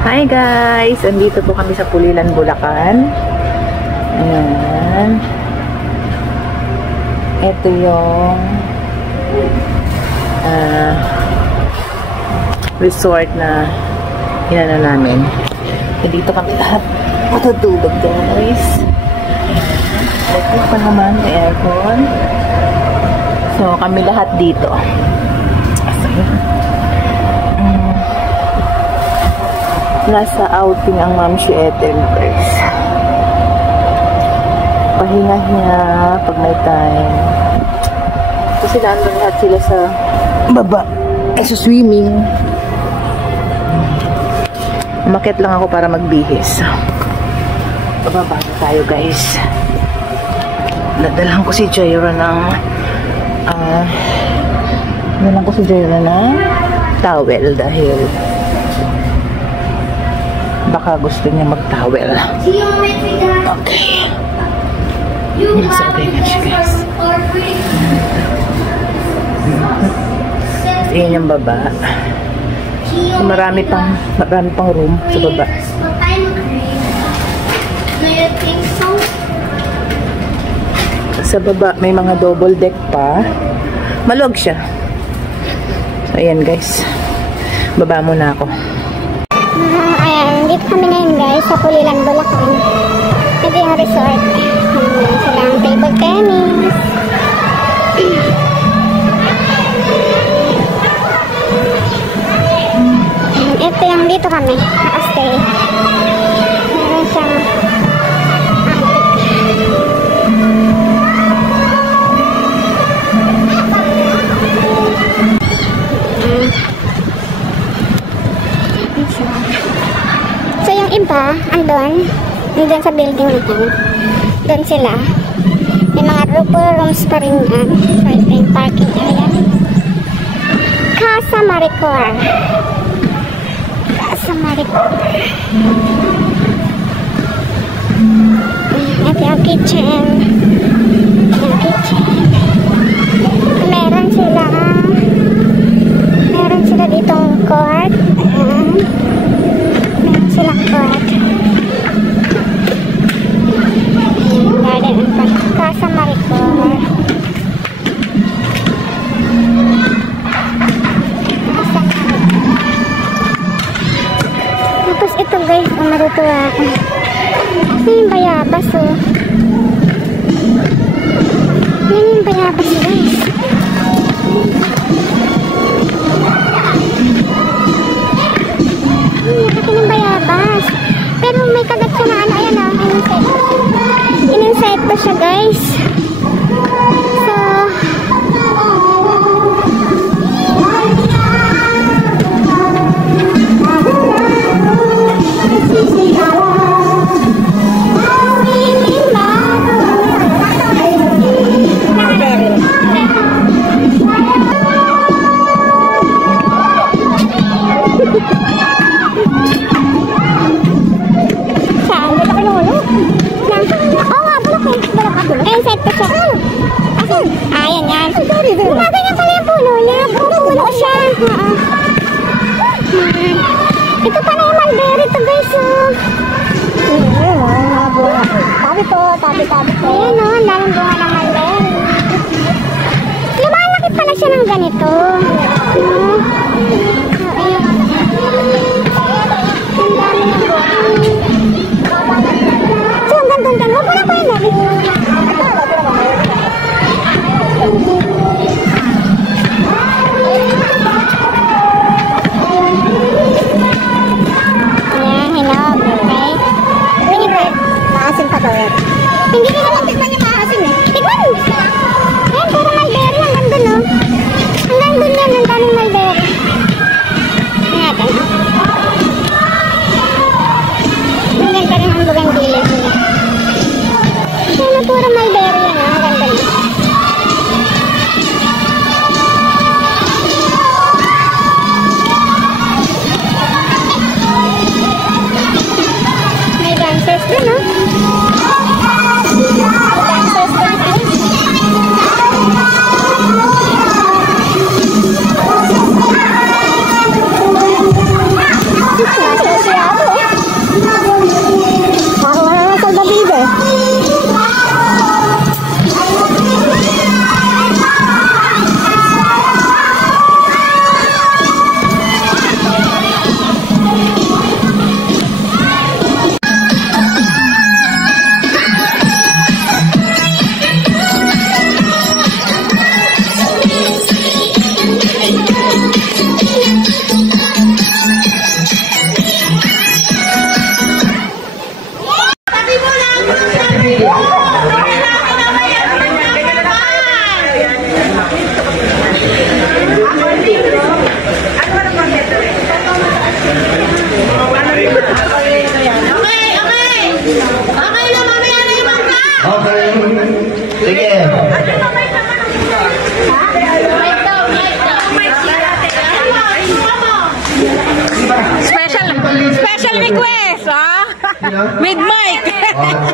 Hi guys! Andito po kami sa Pulilan, Bulacan. Ayan. Ito yung resort na inano namin. Dito kami lahat matutulog guys. Electric pa naman, may aircon. So kami lahat dito. Nasa outing ang Ma'am si Ethel guys. Pahinga-hinga pag may time. Kasi nandun lahat sila sa baba. Ay, sa swimming. Umakyat lang ako para magbihis. Bababa na tayo guys. Nadalhan ko si Jaira ng towel dahil baka gusto niya mag-towel. Okay. Sabi nga siya guys. Ayan yung baba. Marami pang room sa baba. Sa baba may mga double deck pa. Maluwag siya. So ayan guys. Baba muna ako. Ayan, dito kami ngayon guys sa Pulilan, Bulacan. Ito yung resort. Sila ang table tennis. Ito yung dito kami naka-stay. Meron siyang so yung iba andun sa building nito. Doon sila. May mga rooms pa rin yan. So ito yung parking area. Casa Maricor. Casa Maricor. Ito yung kitchen. Meron sila ditong court. Ayan. Meron silang court. Garden and park. Casa Maricor. Tapos ito guys, natutuwa ako. Kasi yung bayabas oh. Yan yung bayabas guys. Nakita ng bayabas. Pero may kagat siya na ano, ayan o, in-insect pa siya guys. So, in-insect pa siya. Ayan yan. Lumagay nga pala yung puno niya. Puno siya. Ito pala yung mulberry to guys. Tabi po. Ayan o, ang daming bunga ng mulberry. Lumalaki pala siya ng ganito. Ang dami ng bunga. So, ang gandang. Huwag mo na po yun natin. Hindi ko naman tikman yung maasin eh. Tikman! Ayan, puro mulberry. Hanggang dun oh. Hanggang dun yan, ang daming mulberry. special request, ha? With mic.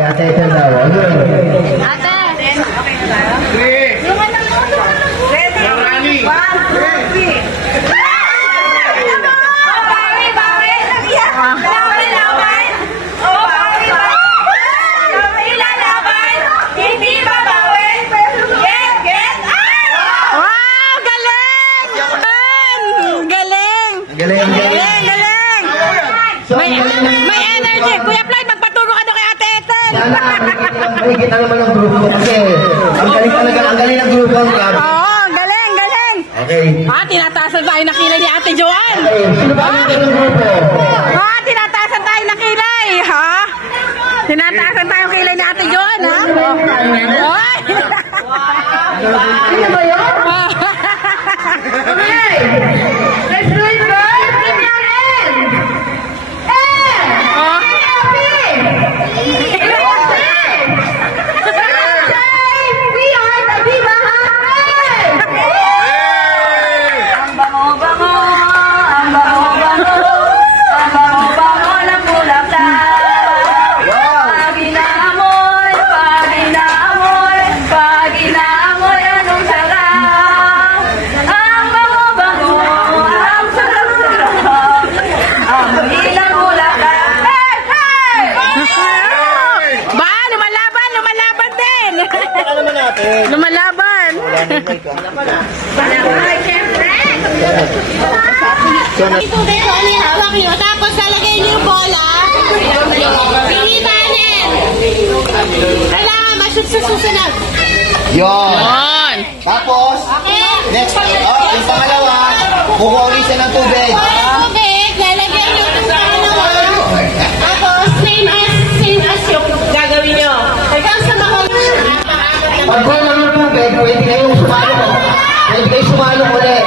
Ate, ito daw. Ate. May energy. Kuya Floyd, magpaturo ka doon kay Ate Ethel. Nakikita naman ang grupo kasi ang galing talaga, ang galing ng grupo ang club. Oo, galing, galing. Okay. Tinatasan tayo ng kilay ni Ate Joanne. Okay, sino ba ang galing ng grupo? Tinatasan tayo ng kilay, ha? Tinatasan tayo ng kilay ni Ate Joanne, ha? Oy! Sino ba yun? Okay. Let's do it, girls. Keep your hands. Lumalaban! Ito dito, ano yung hawak nyo? Tapos lalagay nyo yung bola. Pinibanin. Kailangan mashoot sa susunod. Yun! Tapos, next, yung pangalawa, kukuha ulit siya ng tubig. Tubig, lalagyan nyo yung pangalawa. Tapos, same as yung gagawin nyo. Hanggang sa Pag kulang yung tubig, pwede kayong sumalo. Pwede kayo sumalo ulit.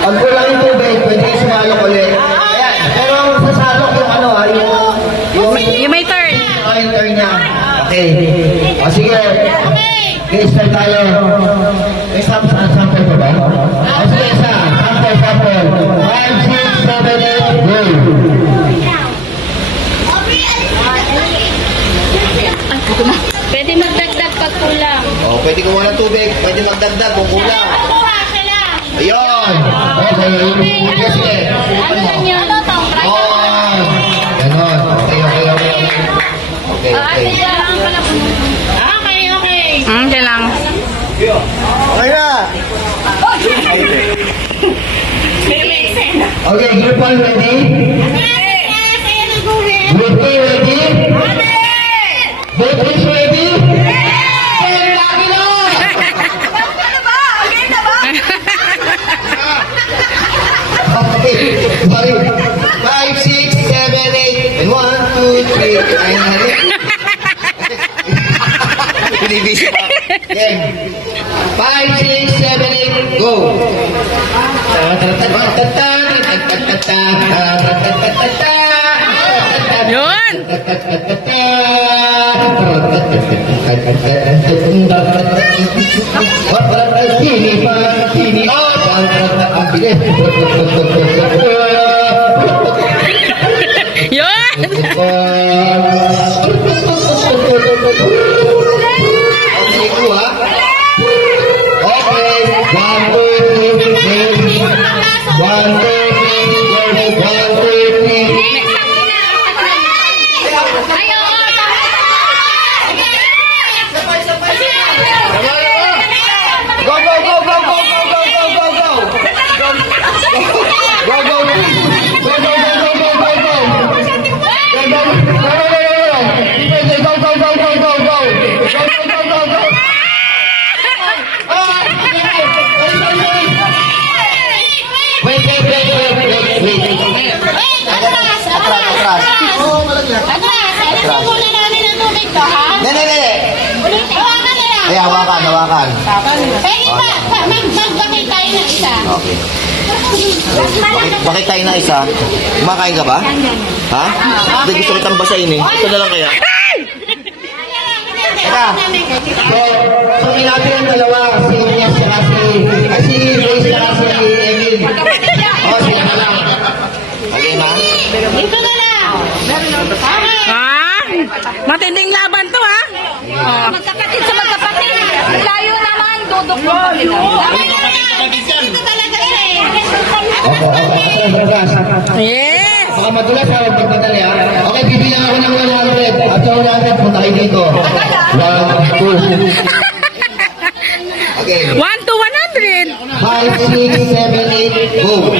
Pag kulang yung tubig, pwede kayo sumalo ulit. Ayan. Pero ang sasalok yung ano, You may turn. yung turn niya. Okay. O sige. Okay, start tayo. May sample pa ba? O sige, isa. Sample. 5, 6, 7, 8, go. pwede magdagdag pag kulang. O, pwede kumuha ng tubig. Pwede magdagdag kung kulang. Ayun! Okay, sige. Ano lang yun? Oh! Ganon. Okay. Okay. Okay lang. Okay na! Okay, group 1 ready? Group 2 ready? Group 3 ready? Okay, sorry. 5, 6, 7, 8, and 1, 2, 3, and Binibisi pa. Okay. 5, 6, 7, 8, go! Yun! Yun! Hawakan. Magbakit tayo ng isa. Okay. Bakit tayo na isa? Kumakain ka ba? Ha? Hindi, gusto kitang basahin eh. Ito na lang kaya. Teka. So may natin yung dalawa. Si Ines at si Grace at si Emil. O, sige na lang. Okay na? Dito na lang. Matinding laban to, ha? Magkapatid sa magkapatid. Layo naman, dudok mo kapatid. Ito talaga siya eh. Yes! Baka madulas ha, huwag pagmadali ha. Okay, bibilang ako ng 100. At sa 100, punta kayo dito. 1, 2. Okay. 1 to 100. 5, 6, 7, 8, go.